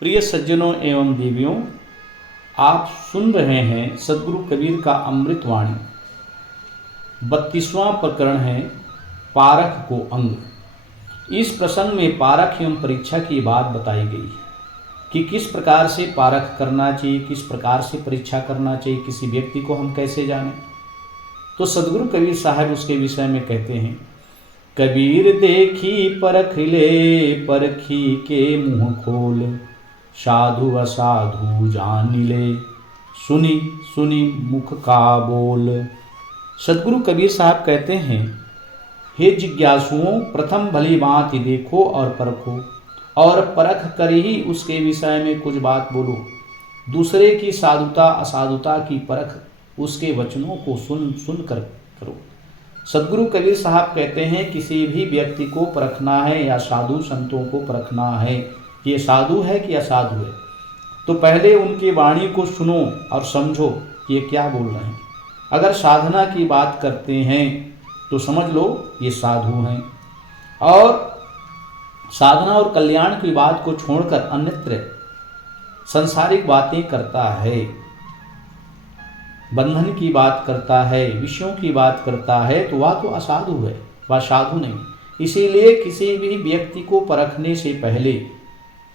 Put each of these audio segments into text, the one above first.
प्रिय सज्जनों एवं देवियों, आप सुन रहे हैं सदगुरु कबीर का अमृतवाणी। 32वां प्रकरण है पारख को अंग। इस प्रसंग में पारख एवं परीक्षा की बात बताई गई है कि किस प्रकार से पारख करना चाहिए, किस प्रकार से परीक्षा करना चाहिए, किसी व्यक्ति को हम कैसे जानें। तो सदगुरु कबीर साहब उसके विषय में कहते हैं, कबीर देखी परख ले, परखी के मुँह खोल, साधु असाधु जान ले, सुनी सुनी मुख का बोल। सदगुरु कबीर साहब कहते हैं, हे जिज्ञासुओं, प्रथम भली बात देखो और परखो, और परख कर ही उसके विषय में कुछ बात बोलो। दूसरे की साधुता असाधुता की परख उसके वचनों को सुन सुन कर करो। सदगुरु कबीर साहब कहते हैं, किसी भी व्यक्ति को परखना है या साधु संतों को परखना है कि ये साधु है कि असाधु है, तो पहले उनकी वाणी को सुनो और समझो कि ये क्या बोल रहे हैं। अगर साधना की बात करते हैं तो समझ लो ये साधु हैं, और साधना और कल्याण की बात को छोड़कर अन्यत्र संसारिक बातें करता है, बंधन की बात करता है, विषयों की बात करता है, तो वह तो असाधु है, वह साधु नहीं। इसीलिए किसी भी व्यक्ति को परखने से पहले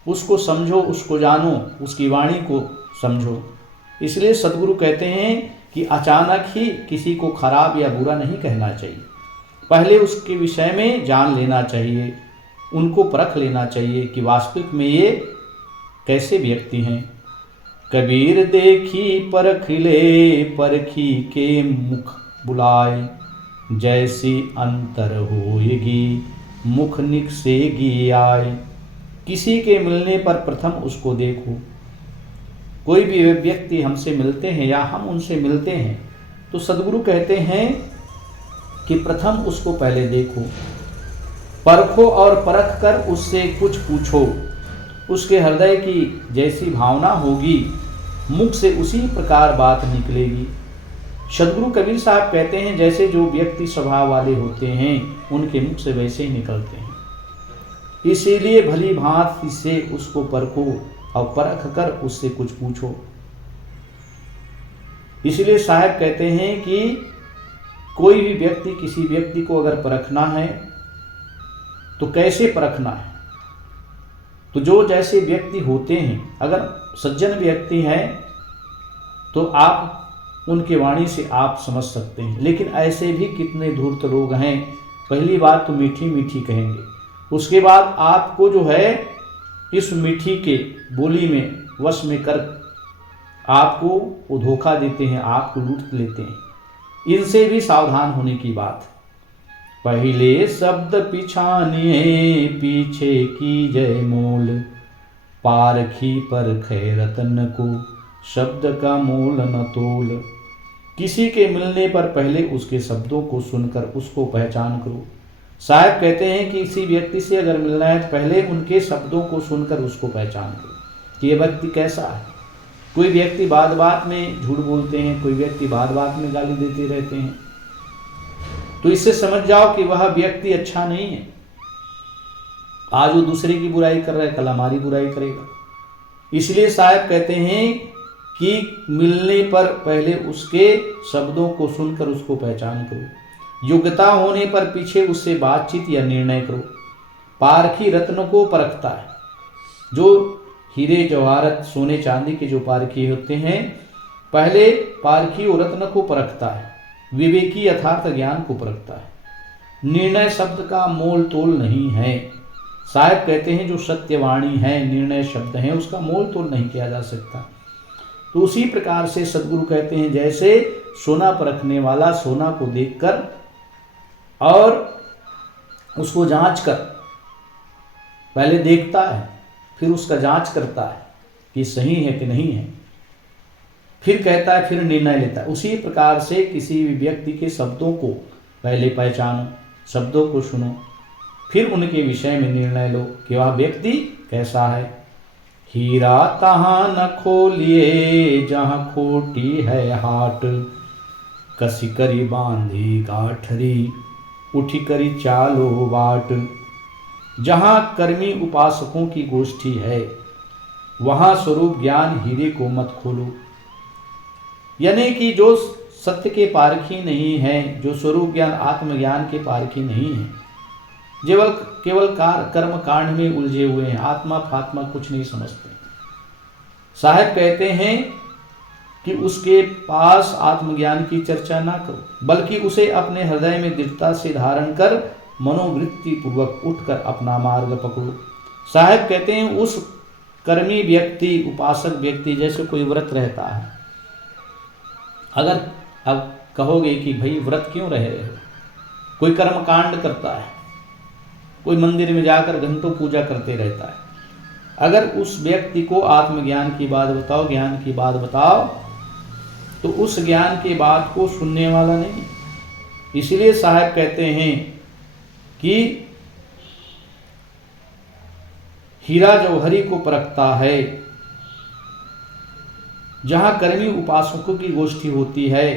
उसको समझो, उसको जानो, उसकी वाणी को समझो। इसलिए सदगुरु कहते हैं कि अचानक ही किसी को खराब या बुरा नहीं कहना चाहिए, पहले उसके विषय में जान लेना चाहिए, उनको परख लेना चाहिए कि वास्तविक में ये कैसे व्यक्ति हैं। कबीर देखी परख ले, परखी के मुख बुलाए, जैसी अंतर होएगी मुख निकसेगी आए। किसी के मिलने पर प्रथम उसको देखो। कोई भी व्यक्ति हमसे मिलते हैं या हम उनसे मिलते हैं तो सदगुरु कहते हैं कि प्रथम उसको पहले देखो, परखो, और परख कर उससे कुछ पूछो। उसके हृदय की जैसी भावना होगी, मुख से उसी प्रकार बात निकलेगी। सदगुरु कबीर साहब कहते हैं, जैसे जो व्यक्ति स्वभाव वाले होते हैं उनके मुख से वैसे ही निकलते हैं। इसीलिए भली भांति से उसको परखो और परख कर उससे कुछ पूछो। इसलिए साहब कहते हैं कि कोई भी व्यक्ति किसी व्यक्ति को अगर परखना है तो कैसे परखना है, तो जो जैसे व्यक्ति होते हैं, अगर सज्जन व्यक्ति हैं तो आप उनके वाणी से आप समझ सकते हैं, लेकिन ऐसे भी कितने धूर्त लोग हैं। पहली बात तो मीठी मीठी कहेंगे, उसके बाद आपको जो है इस मीठी के बोली में वश में कर आपको वो धोखा देते हैं, आपको लूट लेते हैं। इनसे भी सावधान होने की बात। पहले शब्द पिछानिए, पीछे की जय मोल, पारखी परखे रतन को, शब्द का मोल न तोल। किसी के मिलने पर पहले उसके शब्दों को सुनकर उसको पहचान करो। साहब कहते हैं कि किसी व्यक्ति से अगर मिलना है तो पहले उनके शब्दों को सुनकर उसको पहचान करो कि ये व्यक्ति कैसा है। कोई व्यक्ति बात बात में झूठ बोलते हैं, कोई व्यक्ति बात बात में गाली देते रहते हैं, तो इससे समझ जाओ कि वह व्यक्ति अच्छा नहीं है। आज वो दूसरे की बुराई कर रहा है, कल हमारी बुराई करेगा। इसलिए साहब कहते हैं कि मिलने पर पहले उसके शब्दों को सुनकर उसको पहचान करो। योग्यता होने पर पीछे उससे बातचीत या निर्णय करो। पारखी रत्न को परखता है। जो हीरे जवाहरत सोने चांदी के जो पारखी होते हैं, पहले पारखी और रत्न को परखता है, विवेकी यथार्थ ज्ञान को परखता है। निर्णय शब्द का मोल तोल नहीं है। साहब कहते हैं जो सत्यवाणी है, निर्णय शब्द है, उसका मोल तोल नहीं किया जा सकता। तो उसी प्रकार से सदगुरु कहते हैं, जैसे सोना परखने वाला सोना को देखकर और उसको जांच कर पहले देखता है, फिर उसका जांच करता है कि सही है कि नहीं है, फिर कहता है, फिर निर्णय लेता है। उसी प्रकार से किसी भी व्यक्ति के शब्दों को पहले पहचानो, शब्दों को सुनो, फिर उनके विषय में निर्णय लो कि वह व्यक्ति कैसा है। हीरा तहाँ न खोलिए, जहाँ खोटी है हाट, कसी करी बांधी गाठरी, उठी करी चालो बाट। जहाँ कर्मी उपासकों की गोष्ठी है, वहां स्वरूप ज्ञान हीरे को मत खोलो। यानी कि जो सत्य के पारखी नहीं है, जो स्वरूप ज्ञान आत्मज्ञान के पारखी नहीं है, केवल कर्म कांड में उलझे हुए हैं, आत्मा फात्मा कुछ नहीं समझते। साहब कहते हैं कि उसके पास आत्मज्ञान की चर्चा ना करो, बल्कि उसे अपने हृदय में दृढ़ता से धारण कर मनोवृत्ति पूर्वक उठकर अपना मार्ग पकड़ो। साहब कहते हैं उस कर्मी व्यक्ति, उपासक व्यक्ति, जैसे कोई व्रत रहता है, अगर अब कहोगे कि भाई व्रत क्यों रह रहे हो, कोई कर्म कांड करता है, कोई मंदिर में जाकर घंटों पूजा करते रहता है, अगर उस व्यक्ति को आत्मज्ञान की बात बताओ, ज्ञान की बात बताओ, तो उस ज्ञान की बात को सुनने वाला नहीं। इसलिए साहब कहते हैं कि हीरा जौहरी को परखता है। जहां कर्मी उपासकों की गोष्ठी होती है,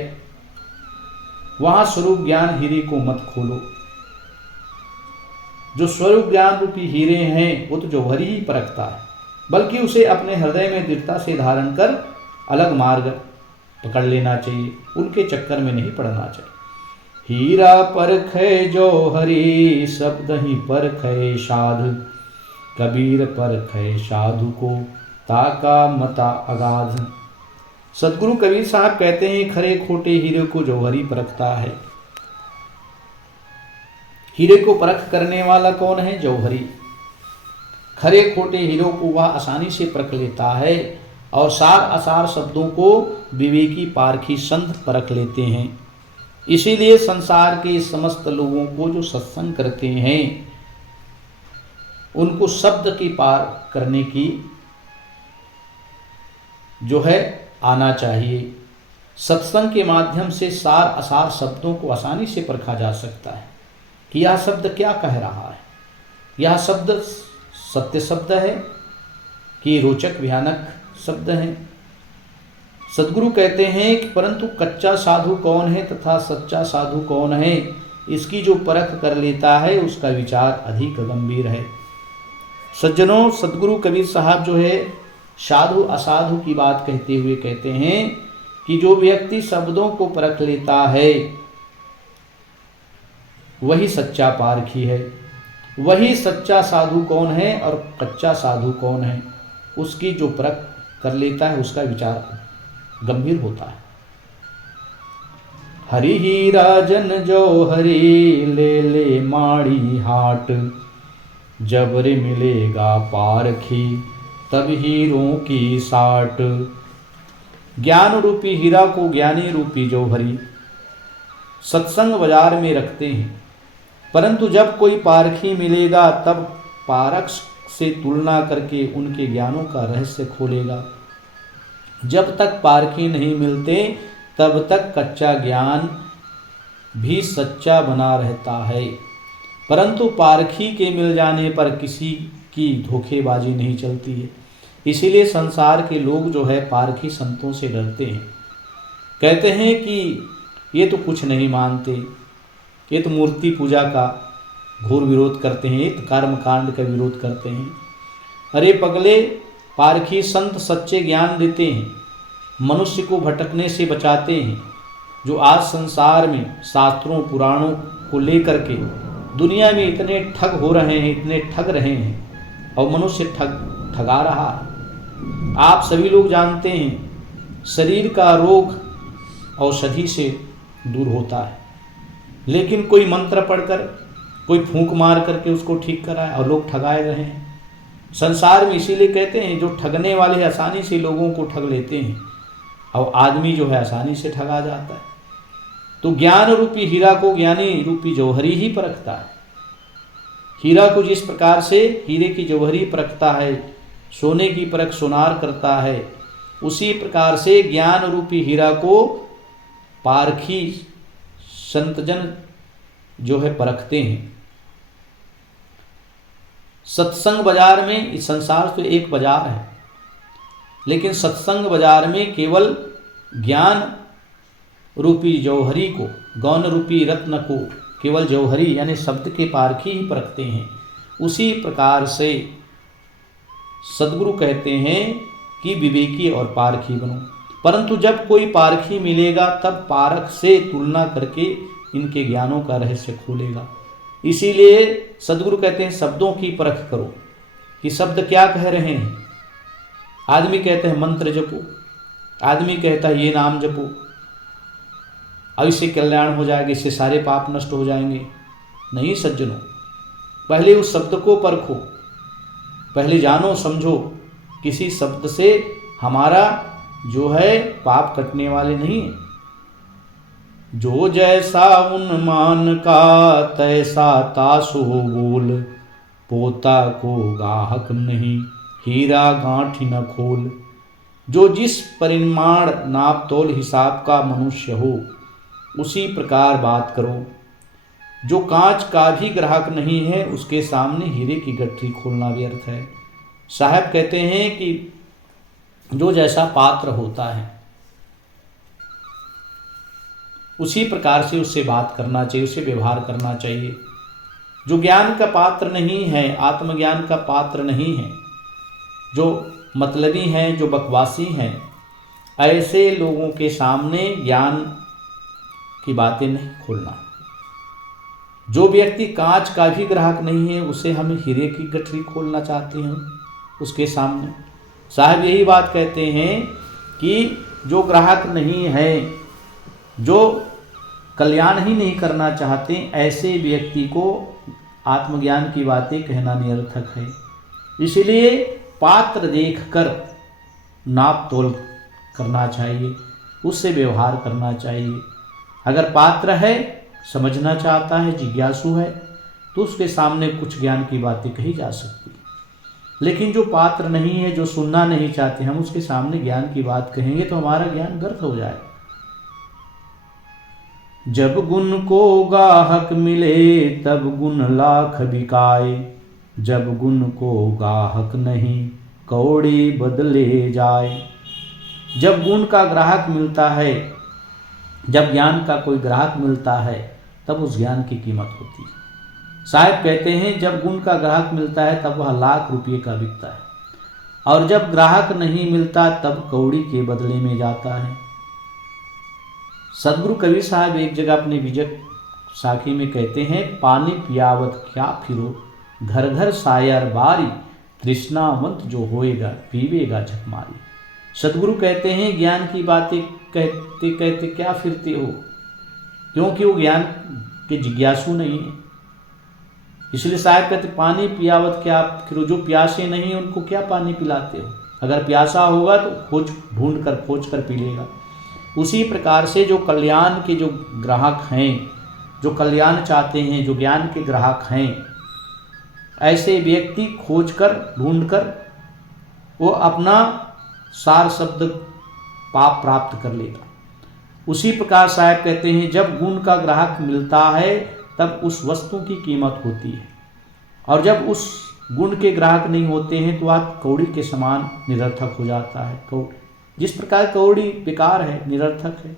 वहां स्वरूप ज्ञान हीरे को मत खोलो। जो स्वरूप ज्ञान रूपी हीरे हैं वो तो जौहरी ही परखता है, बल्कि उसे अपने हृदय में दृढ़ता से धारण कर अलग मार्ग पकड़ लेना चाहिए, उनके चक्कर में नहीं पड़ना चाहिए। हीरा परखे जौहरी, शब्द ही परखे साधु, कबीर परखे साधु को, ताका मता अगाध। सदगुरु कबीर साहब कहते हैं खरे खोटे हीरे को जौहरी परखता है। हीरे को परख करने वाला कौन है? जौहरी। खरे खोटे हीरों को वह आसानी से परख लेता है और सार असार शब्दों को विवेकी पारखी संत परख लेते हैं। इसीलिए संसार के समस्त लोगों को जो सत्संग करते हैं, उनको शब्द की पार करने की जो है आना चाहिए। सत्संग के माध्यम से सार असार शब्दों को आसानी से परखा जा सकता है कि यह शब्द क्या कह रहा है, यह शब्द सत्य शब्द है कि रोचक भयानक शब्द है। सदगुरु कहते हैं कि परंतु कच्चा साधु कौन है तथा सच्चा साधु कौन है, इसकी जो परख कर लेता है उसका विचार अधिक गंभीर है। सज्जनों, सदगुरु कबीर साहब जो है साधु असाधु की बात कहते हुए कहते हैं कि जो व्यक्ति शब्दों को परख लेता है वही सच्चा पारखी है। वही सच्चा साधु कौन है और कच्चा साधु कौन है, उसकी जो परख कर लेता है उसका विचार गंभीर होता है। हरि ही राजन जौहरी, ले ले माड़ी हाट, जब रे मिलेगा पारखी, तब हीरों की साट। ज्ञान रूपी हीरा को ज्ञानी रूपी जौहरी सत्संग बाजार में रखते हैं, परंतु जब कोई पारखी मिलेगा तब पारख से तुलना करके उनके ज्ञानों का रहस्य खोलेगा। जब तक पारखी नहीं मिलते तब तक कच्चा ज्ञान भी सच्चा बना रहता है, परंतु पारखी के मिल जाने पर किसी की धोखेबाजी नहीं चलती है। इसीलिए संसार के लोग जो है पारखी संतों से डरते हैं, कहते हैं कि ये तो कुछ नहीं मानते, ये तो मूर्ति पूजा का घोर विरोध करते हैं, ये तो कर्म कांड का विरोध करते हैं। अरे पगले, पारखी संत सच्चे ज्ञान देते हैं, मनुष्य को भटकने से बचाते हैं। जो आज संसार में शास्त्रों पुराणों को लेकर के दुनिया में इतने ठग हो रहे हैं, इतने ठग रहे हैं और मनुष्य ठगा रहा है। आप सभी लोग जानते हैं शरीर का रोग औषधि से दूर होता है, लेकिन कोई मंत्र पढ़कर, कोई फूंक मार करके उसको ठीक कराए और लोग ठगाए रहे हैं संसार में। इसीलिए कहते हैं जो ठगने वाले आसानी से लोगों को ठग लेते हैं और आदमी जो है आसानी से ठगा जाता है। तो ज्ञान रूपी हीरा को ज्ञानी रूपी जौहरी ही परखता है। हीरा को जिस प्रकार से हीरे की जौहरी परखता है, सोने की परख सोनार करता है, उसी प्रकार से ज्ञान रूपी हीरा को पारखी संतजन जो है परखते हैं। सत्संग बाजार में, इस संसार तो एक बाजार है, लेकिन सत्संग बाजार में केवल ज्ञान रूपी जौहरी को, गौन रूपी रत्न को केवल जौहरी यानी शब्द के पारखी ही परखते हैं। उसी प्रकार से सद्गुरु कहते हैं कि विवेकी और पारखी बनो, परंतु जब कोई पारखी मिलेगा तब पारख से तुलना करके इनके ज्ञानों का रहस्य खोलेगा। इसीलिए सद्गुरु कहते हैं शब्दों की परख करो कि शब्द क्या कह रहे हैं। आदमी कहते हैं मंत्र जपो, आदमी कहता है ये नाम जपो, अब इससे कल्याण हो जाएगा, इससे सारे पाप नष्ट हो जाएंगे। नहीं सज्जनों, पहले उस शब्द को परखो, पहले जानो समझो, किसी शब्द से हमारा जो है पाप कटने वाले नहीं है। जो जैसा उन्मान का तैसा तासो बोल, पोता को गाहक नहीं हीरा गांठी न खोल। जो जिस परिमाण नाप तोल हिसाब का मनुष्य हो उसी प्रकार बात करो। जो कांच का भी ग्राहक नहीं है उसके सामने हीरे की गठरी खोलना व्यर्थ है। साहब कहते हैं कि जो जैसा पात्र होता है उसी प्रकार से उससे बात करना चाहिए, उससे व्यवहार करना चाहिए। जो ज्ञान का पात्र नहीं है, आत्मज्ञान का पात्र नहीं है, जो मतलबी हैं, जो बकवासी हैं, ऐसे लोगों के सामने ज्ञान की बातें नहीं खोलना। जो व्यक्ति कांच का भी ग्राहक नहीं है उसे हम हीरे की गठरी खोलना चाहते हैं उसके सामने। साहब यही बात कहते हैं कि जो ग्राहक नहीं है, जो कल्याण ही नहीं करना चाहते, ऐसे व्यक्ति को आत्मज्ञान की बातें कहना निरर्थक है। इसलिए पात्र देखकर नाप तोल करना चाहिए, उससे व्यवहार करना चाहिए। अगर पात्र है, समझना चाहता है, जिज्ञासु है, तो उसके सामने कुछ ज्ञान की बातें कही जा सकती है। लेकिन जो पात्र नहीं है, जो सुनना नहीं चाहते, हम उसके सामने ज्ञान की बात कहेंगे तो हमारा ज्ञान व्यर्थ हो जाएगा। जब गुण को गाहक मिले तब गुण लाख बिकाए, जब गुण को गाहक नहीं कौड़ी बदले जाए। जब गुण का ग्राहक मिलता है, जब ज्ञान का कोई ग्राहक मिलता है, तब उस ज्ञान की कीमत होती है। साहब कहते हैं जब गुण का ग्राहक मिलता है तब वह लाख रुपये का बिकता है, और जब ग्राहक नहीं मिलता तब कौड़ी के बदले में जाता है। सदगुरु कबीर साहब एक जगह अपने विजय साखी में कहते हैं, पानी पियावत क्या फिरो घर घर सायर बारी, तृष्णावंत जो होएगा पीवेगा झकमारी। सदगुरु कहते हैं ज्ञान की बातें कहते कहते क्या फिरते हो, क्योंकि वो ज्ञान के जिज्ञासु नहीं है। इसलिए साहब कहते पानी पियावत क्या फिरो, जो प्यासे नहीं है उनको क्या पानी पिलाते हो। अगर प्यासा होगा तो ढूंढ कर पी लेगा। उसी प्रकार से जो कल्याण के जो ग्राहक हैं, जो कल्याण चाहते हैं, जो ज्ञान के ग्राहक हैं, ऐसे व्यक्ति खोजकर ढूंढकर वो अपना सार शब्द पाप प्राप्त कर लेगा। उसी प्रकार साहब कहते हैं जब गुण का ग्राहक मिलता है तब उस वस्तु की कीमत होती है, और जब उस गुण के ग्राहक नहीं होते हैं तो आप कौड़ी के समान निरर्थक हो जाता है। जिस प्रकार कौड़ी बेकार है, निरर्थक है,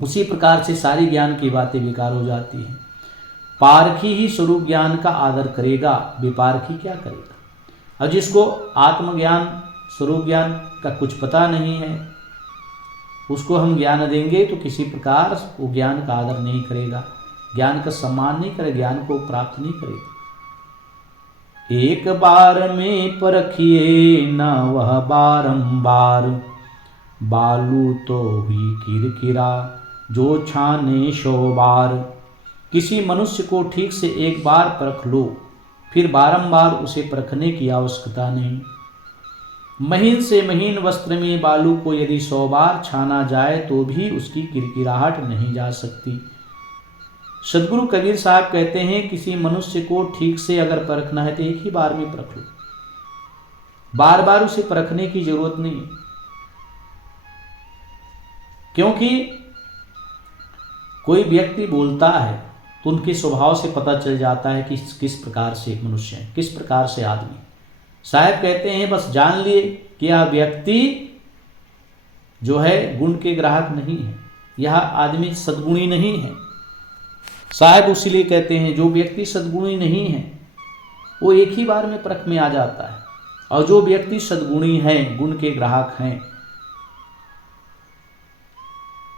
उसी प्रकार से सारी ज्ञान की बातें बेकार हो जाती हैं। पारखी ही स्वरूप ज्ञान का आदर करेगा, विपारखी क्या करेगा। और जिसको आत्मज्ञान स्वरूप ज्ञान का कुछ पता नहीं है, उसको हम ज्ञान देंगे तो किसी प्रकार वो ज्ञान का आदर नहीं करेगा, ज्ञान का सम्मान नहीं करेगा, ज्ञान को प्राप्त नहीं करेगा। एक बार में परखिए न वह बारंबार, बालू तो हुई किरकिरा जो छाने 100 बार। किसी मनुष्य को ठीक से एक बार परख लो, फिर बारंबार उसे परखने की आवश्यकता नहीं। महीन से महीन वस्त्र में बालू को यदि 100 बार छाना जाए तो भी उसकी किरकिराहट नहीं जा सकती। सदगुरु कबीर साहब कहते हैं किसी मनुष्य को ठीक से अगर परखना है तो एक ही बार में परख लो, बार बार उसे परखने की जरूरत नहीं। क्योंकि कोई व्यक्ति बोलता है तो उनके स्वभाव से पता चल जाता है कि किस प्रकार से मनुष्य है, किस प्रकार से आदमी। साहब कहते हैं बस जान लिए कि यह व्यक्ति जो है गुण के ग्राहक नहीं है, यह आदमी सद्गुणी नहीं है। साहब उसीलिए कहते हैं जो व्यक्ति सद्गुणी नहीं है वो एक ही बार में परख में आ जाता है, और जो व्यक्ति सद्गुणी हैं, गुण के ग्राहक हैं,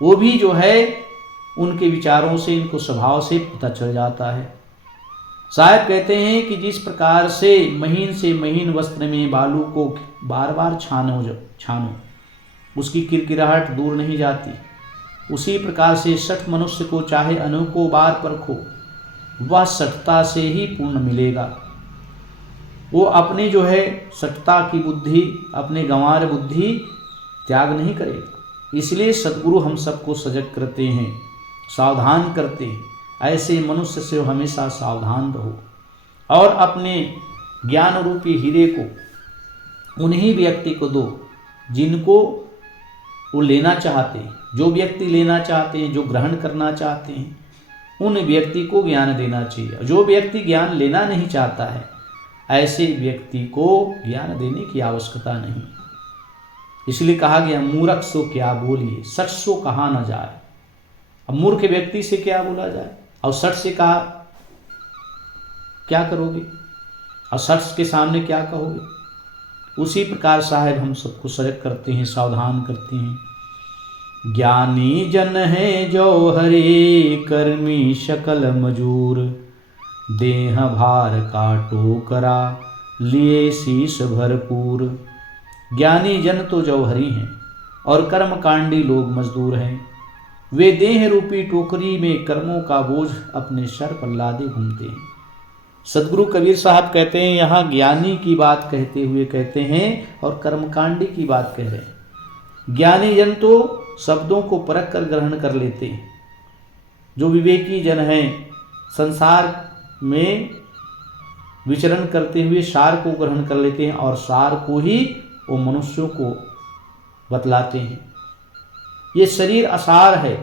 वो भी जो है उनके विचारों से, इनको स्वभाव से पता चल जाता है। साहब कहते हैं कि जिस प्रकार से महीन वस्त्र में बालू को बार बार छानो उसकी किरकिराहट दूर नहीं जाती, उसी प्रकार से सठ मनुष्य को चाहे अनेकों बार परखो, वह सठता से ही पूर्ण मिलेगा। वो अपनी जो है सठता की बुद्धि, अपने गंवार बुद्धि त्याग नहीं करेगा। इसलिए सद्गुरु हम सबको सजग करते हैं, सावधान करते हैं, ऐसे मनुष्य से हमेशा सावधान रहो और अपने ज्ञान रूपी हीरे को उन्हीं व्यक्ति को दो जिनको वो लेना चाहते हैं। जो व्यक्ति लेना चाहते हैं, जो ग्रहण करना चाहते हैं, उन व्यक्ति को ज्ञान देना चाहिए। जो व्यक्ति ज्ञान लेना नहीं चाहता है, ऐसे व्यक्ति को ज्ञान देने की आवश्यकता नहीं। इसलिए कहा गया मूर्ख सो क्या बोलिए, सच सो कहा न जाए। अब मूर्ख व्यक्ति से क्या बोला जाए और सच से कहा क्या करोगे, और सच के सामने क्या कहोगे। उसी प्रकार साहब हम सबको सजग करते हैं, सावधान करते हैं। ज्ञानी जन है जो हरे कर्मी शकल मजूर, देह भार काटो करा लिए शीश भरपूर। ज्ञानी जन तो जौहरी हैं और कर्मकांडी लोग मजदूर हैं। वे देह रूपी टोकरी में कर्मों का बोझ अपने सर पर लादे घूमते हैं। सदगुरु कबीर साहब कहते हैं, यहाँ ज्ञानी की बात कहते हुए कहते हैं और कर्मकांडी की बात कह रहे हैं। ज्ञानी जन तो शब्दों को परख कर ग्रहण कर लेते हैं। जो विवेकी जन हैं, संसार में विचरण करते हुए सार को ग्रहण कर लेते हैं और सार को ही वो मनुष्यों को बतलाते हैं। ये शरीर असार है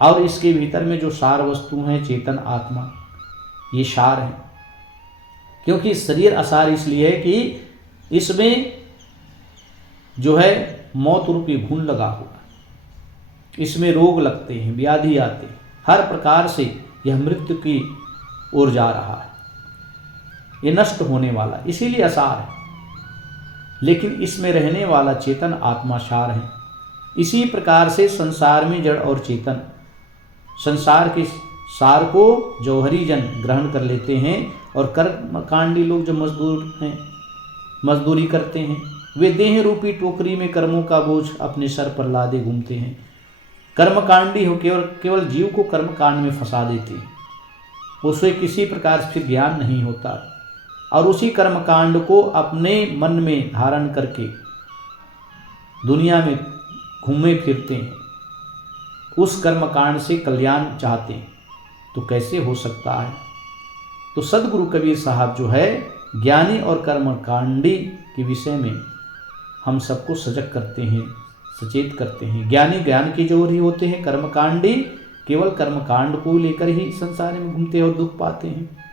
और इसके भीतर में जो सार वस्तु हैं, चेतन आत्मा, ये सार है। क्योंकि शरीर असार इसलिए है कि इसमें जो है मौत रूपी घून लगा हुआ है, इसमें रोग लगते हैं, व्याधि आते हैं, हर प्रकार से यह मृत्यु की ओर जा रहा है, ये नष्ट होने वाला, इसीलिए असार है। लेकिन इसमें रहने वाला चेतन आत्मा सार है। इसी प्रकार से संसार में जड़ और चेतन, संसार के सार को जौहरी जन ग्रहण कर लेते हैं और कर्मकांडी लोग जो मजदूर हैं, मजदूरी करते हैं, वे देह रूपी टोकरी में कर्मों का बोझ अपने सर पर लादे घूमते हैं। कर्मकांडी हो केवल जीव को कर्मकांड में फंसा देते हैं, उसे किसी प्रकार से ज्ञान नहीं होता और उसी कर्मकांड को अपने मन में धारण करके दुनिया में घूमे फिरते हैं, उस कर्मकांड से कल्याण चाहते हैं। तो कैसे हो सकता है। तो सदगुरु कबीर साहब जो है ज्ञानी और कर्मकांडी के विषय में हम सबको सजग करते हैं, सचेत करते हैं। ज्ञानी ज्ञान के जौहरी होते हैं, कर्मकांडी केवल कर्मकांड को लेकर ही संसार में घूमते और दुख पाते हैं।